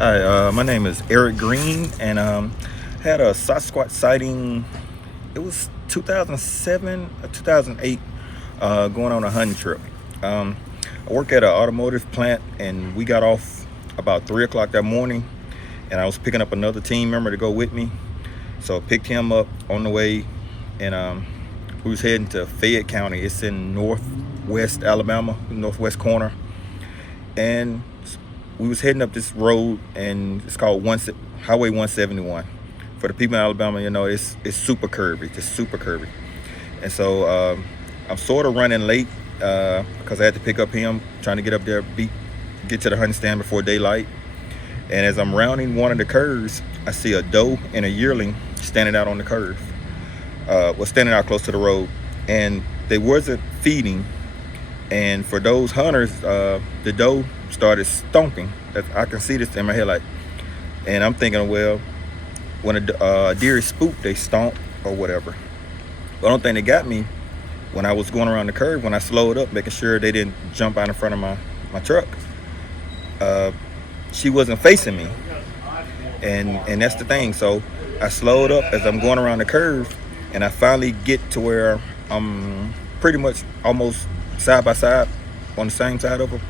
Hi, my name is Eric Green, and had a Sasquatch sighting. It was 2007 or 2008, going on a hunting trip. I work at an automotive plant, and we got off about 3 o'clock that morning, and I was picking up another team member to go with me. So I picked him up on the way, and we was heading to Fayette County. It's in northwest Alabama, northwest corner, and we was heading up this road, and it's called Highway 171. For the people in Alabama, it's super curvy, just super curvy. And so I'm sort of running late because I had to pick up him, trying to get up there, get to the hunting stand before daylight. And as I'm rounding one of the curves, I see a doe and a yearling standing out on the curve. Standing out close to the road, and they wasn't feeding. And for those hunters, the doe started stomping. I can see this in my head, and I'm thinking, well, when a deer is spooked, they stomp or whatever. But the only thing that got me, when I was going around the curve, when I slowed up, making sure they didn't jump out in front of my truck, she wasn't facing me, and that's the thing. So I slowed up as I'm going around the curve, and I finally get to where I'm pretty much almost side by side on the same side of her.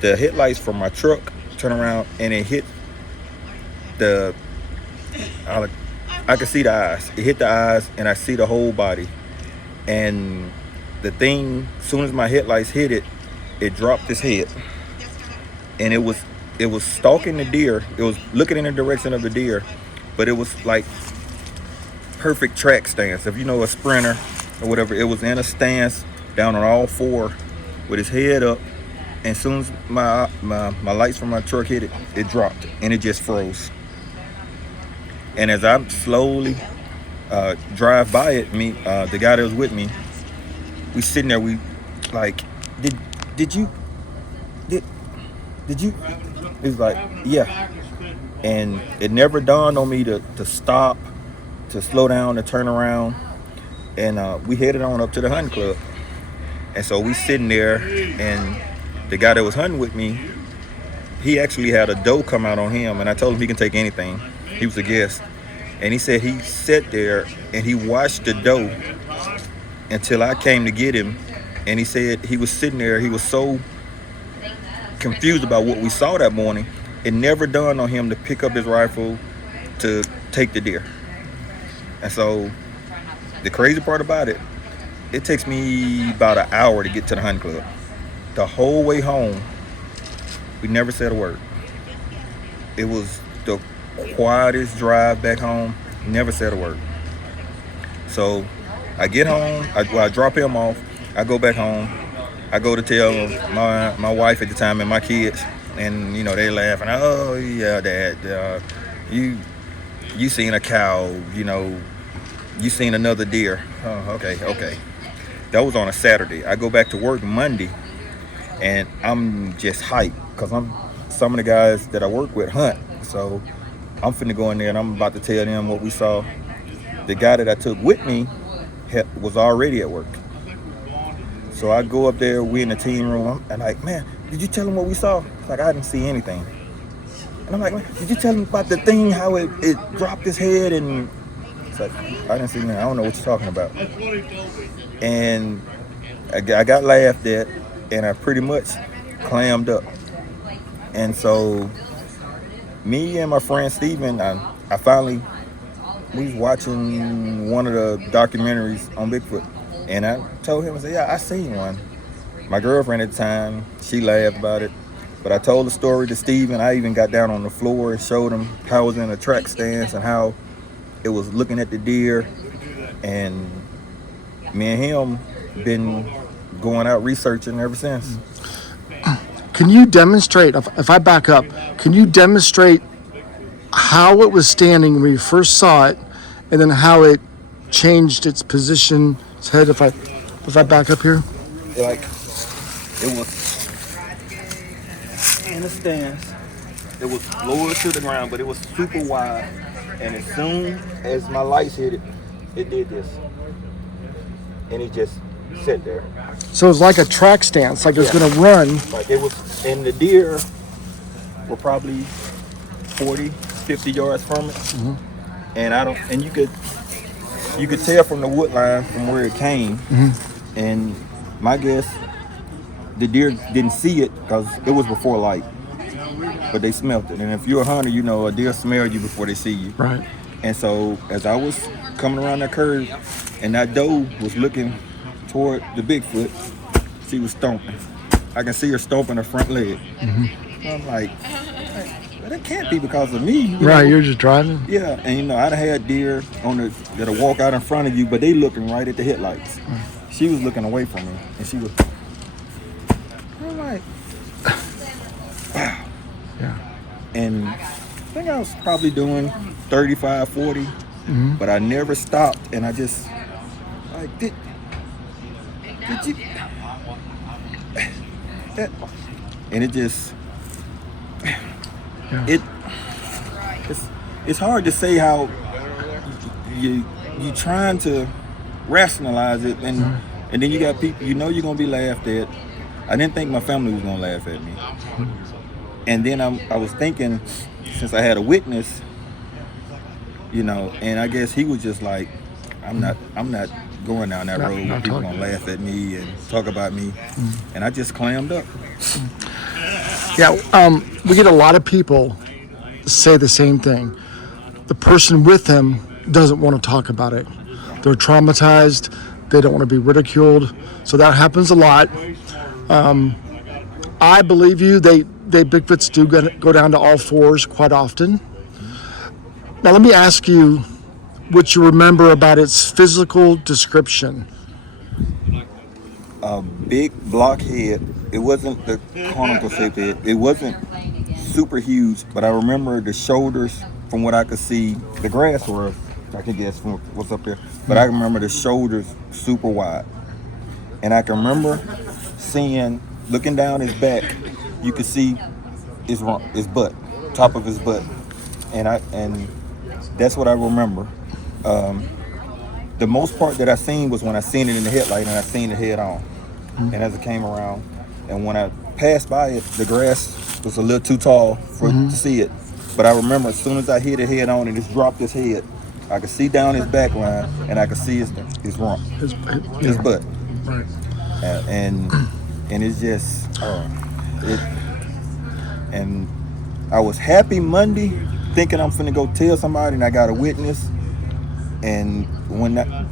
The headlights from my truck turn around, and it hit I could see the eyes. It hit the eyes, and I see the whole body. And the thing, as soon as my headlights hit it, it dropped its head, and it was stalking the deer. It was looking in the direction of the deer, but it was like perfect track stance. If you know a sprinter or whatever, it was in a stance down on all four with his head up. And as soon as my lights from my truck hit it, it dropped, and it just froze. And as I slowly drive by it, the guy that was with me, we sitting there, we like, did you? It's like, yeah. And it never dawned on me to stop, to slow down, to turn around. And we headed on up to the hunting club. And so we sitting there, and the guy that was hunting with me, he actually had a doe come out on him, and I told him he can take anything. He was a guest. And he said he sat there and he watched the doe until I came to get him. And he said he was sitting there, he was so confused about what we saw that morning, it never dawned on him to pick up his rifle to take the deer. And so the crazy part about it, it takes me about an hour to get to the hunting club. The whole way home, we never said a word. It was the quietest drive back home, never said a word. So I get home, I drop him off, I go back home, I go to tell my wife at the time and my kids, and they laughing. Oh yeah, Dad, you seen a cow, you seen another deer. Oh, okay. That was on a Saturday. I go back to work Monday, and I'm just hyped because some of the guys that I work with hunt. So I'm finna go in there, and I'm about to tell them what we saw. The guy that I took with me was already at work. So I go up there, we in the team room, and I'm like, man, did you tell him what we saw? It's like, I didn't see anything. And I'm like, man, did you tell him about the thing, how it dropped his head? And it's like, I didn't see anything. I don't know what you're talking about. And I got laughed at, and I pretty much clammed up. And so me and my friend Steven, we was watching one of the documentaries on Bigfoot, and I told him, I said, yeah, I seen one. My girlfriend at the time, she laughed about it, but I told the story to Steven. I even got down on the floor and showed him how it was in a track stance and how it was looking at the deer. And me and him been going out researching ever since. Can you demonstrate, if I back up, can you demonstrate how it was standing when you first saw it, and then how it changed its position, its head, if I back up here? Like, it was in a stance. It was lower to the ground, but it was super wide. And as soon as my lights hit it, it did this. And it just sat there. So it was like a track stance, like it was going to run. Like it was, and the deer were probably 40, 50 yards from it. And you could tell from the wood line from where it came. And my guess, the deer didn't see it because it was before light, but they smelled it. And if you're a hunter, you know a deer smell you before they see you. Right. And so as I was coming around that curve and that doe was looking toward the Bigfoot, she was stomping. I can see her stomping her front leg. I'm like, well, that can't be because of me. Right, you're just driving? Yeah, and you know, I'd had deer that'll walk out in front of you, but they looking right at the headlights. She was looking away from me, and she was, I'm like, wow. Yeah. And I think I was probably doing 35, 40, but I never stopped, and I just, like, did you, that, and it just, it's hard to say how you trying to rationalize it, and then you got people, you know, you're gonna be laughed at. I didn't think my family was gonna laugh at me, and then I was thinking, since I had a witness, you know, and I guess he was just like, I'm not going down that road where people gonna laugh at me and talk about me, and I just clammed up. Yeah, we get a lot of people say the same thing. The person with them doesn't want to talk about it. They're traumatized. They don't want to be ridiculed. So that happens a lot. I believe you. They Bigfoots do go down to all fours quite often. Now let me ask you what you remember about its physical description. A big blockhead. It wasn't the conical shaped head. It wasn't super huge, but I remember the shoulders from what I could see. The grass were, I could guess from what's up there, but I remember the shoulders super wide. And I can remember seeing, looking down his back, you could see his butt, top of his butt. And that's what I remember. The most part that I seen was when I seen it in the headlight and I seen it head on. And as it came around, and when I passed by it, the grass was a little too tall to see it. But I remember as soon as I hit it head on and just dropped his head, I could see down his back line and I could see his rump, his butt. Right. And it's just, and I was happy Monday thinking I'm finna go tell somebody and I got a witness. And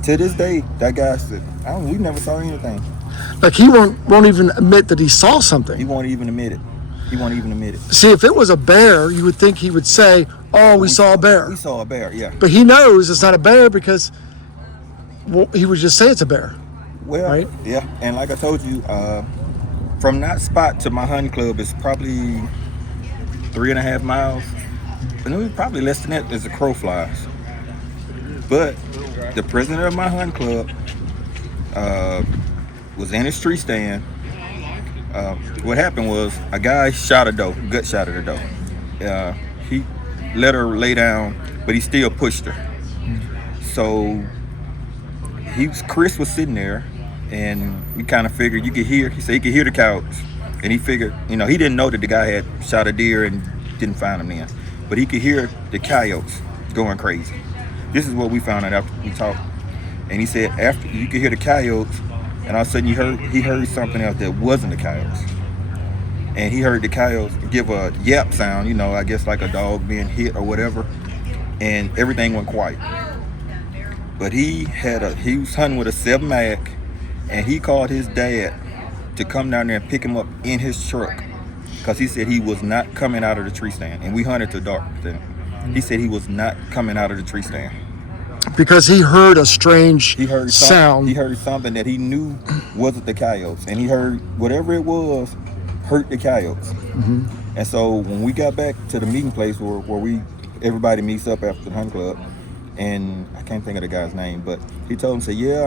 to this day, that guy said, we never saw anything. Like he won't even admit that he saw something. He won't even admit it. See, if it was a bear, you would think he would say, we saw a bear. We saw a bear, yeah. But he knows it's not a bear because he would just say it's a bear. Well, right? Yeah. And like I told you, from that spot to my hunting club is probably 3.5 miles. And it was probably less than that as the crow flies. But the president of my hunting club was in his tree stand. What happened was a guy shot a doe, gut shot at a doe. He let her lay down, but he still pushed her. So Chris was sitting there, and we kind of figured he said he could hear the coyotes. And he figured, he didn't know that the guy had shot a deer and didn't find him then. But he could hear the coyotes going crazy. This is what we found out after we talked. And he said after you could hear the coyotes, and all of a sudden he heard something else that wasn't the coyotes. And he heard the coyotes give a yap sound, I guess like a dog being hit or whatever. And everything went quiet. But he was hunting with a 7 mag, and he called his dad to come down there and pick him up in his truck. Because he said he was not coming out of the tree stand. And we hunted till dark then. He said he was not coming out of the tree stand. Because he heard a strange sound. He heard something that he knew wasn't the coyotes. And he heard whatever it was hurt the coyotes. And so when we got back to the meeting place where everybody meets up after the hunt club, and I can't think of the guy's name, but he told him,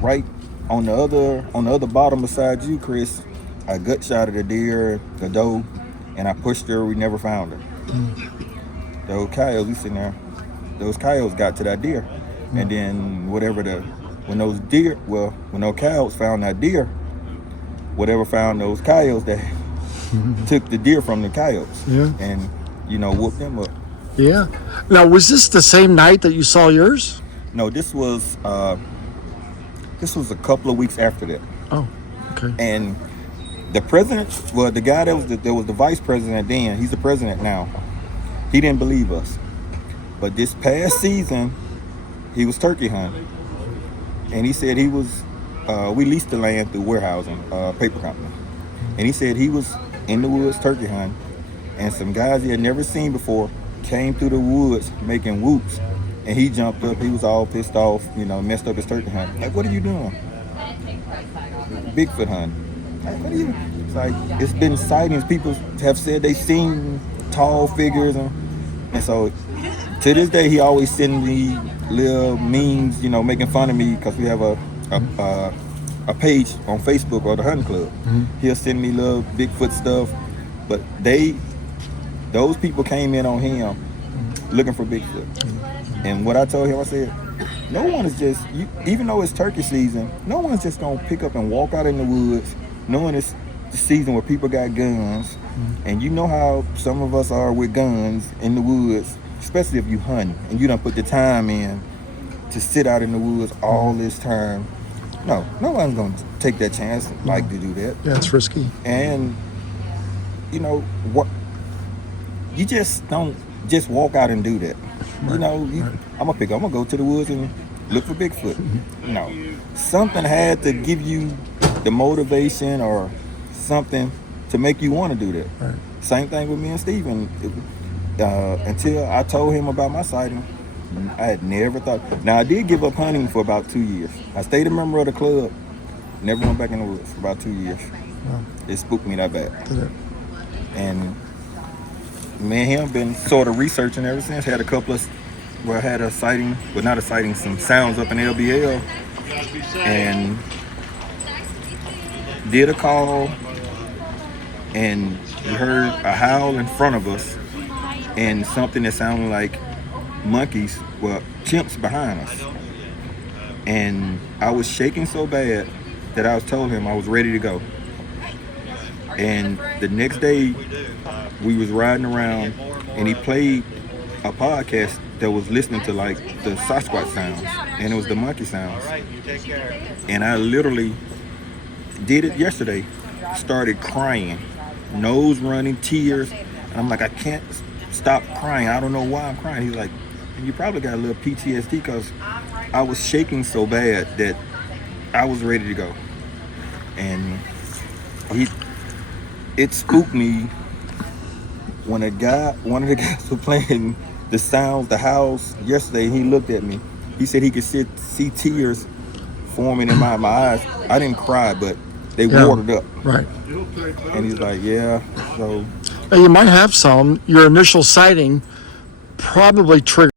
right on the other bottom beside you, Chris, I gut shot at a deer, the doe, and I pushed her. We never found her. Those coyotes, we sitting there. Those coyotes got to that deer, and then when those coyotes found that deer, whatever found those coyotes that took the deer from the coyotes. Yeah. And whoop them up. Yeah. Now, was this the same night that you saw yours? No, this was a couple of weeks after that. Oh, okay. And the president, well, the guy that was the vice president then, he's the president now. He didn't believe us. But this past season, he was turkey hunting. And he said he was, we leased the land through warehousing, paper company. And he said he was in the woods turkey hunting. And some guys he had never seen before came through the woods making whoops. And he jumped up, he was all pissed off, messed up his turkey hunt. Like, what are you doing? Bigfoot hunting. Like, what are you? It's like, it's been sightings. People have said they've seen tall figures. And so, to this day, he always sends me little memes, making fun of me because we have a page on Facebook or the hunting club. Mm-hmm. He'll send me little Bigfoot stuff. But those people came in on him looking for Bigfoot. And what I told him, I said, no one is just, even though it's turkey season, no one's just going to pick up and walk out in the woods knowing it's the season where people got guns. Mm-hmm. And you know how some of us are with guns in the woods, especially if you hunt and you don't put the time in to sit out in the woods all this time. No one's going to take that chance, like to do that. Yeah, it's risky. And, what you just don't just walk out and do that. Right. I'm gonna go to the woods and look for Bigfoot. Mm-hmm. Something had to give you the motivation or something to make you want to do that. Right. Same thing with me and Steven. Until I told him about my sighting, I had never thought. Now I did give up hunting for about 2 years. I stayed a member of the club, never went back in the woods for about 2 years. Wow. It spooked me that bad. Did it? And me and him been sort of researching ever since. Had a sighting, but not a sighting, some sounds up in LBL, and did a call, and we heard a howl in front of us, and something that sounded like monkeys, chimps behind us. And I was shaking so bad that I was told him I was ready to go. And the next day, we was riding around, and he played a podcast that was listening to like the Sasquatch sounds, and it was the monkey sounds. And I literally did it yesterday. Started crying, nose running, tears. And I'm like, I can't stop crying. I don't know why I'm crying. He's like, you probably got a little PTSD because I was shaking so bad that I was ready to go. And it spooked me when one of the guys was playing the sounds, the howls yesterday. He looked at me. He said he could see tears forming in my eyes. I didn't cry, but they watered up. Right. And he's like, yeah. So you might have some. Your initial sighting probably triggered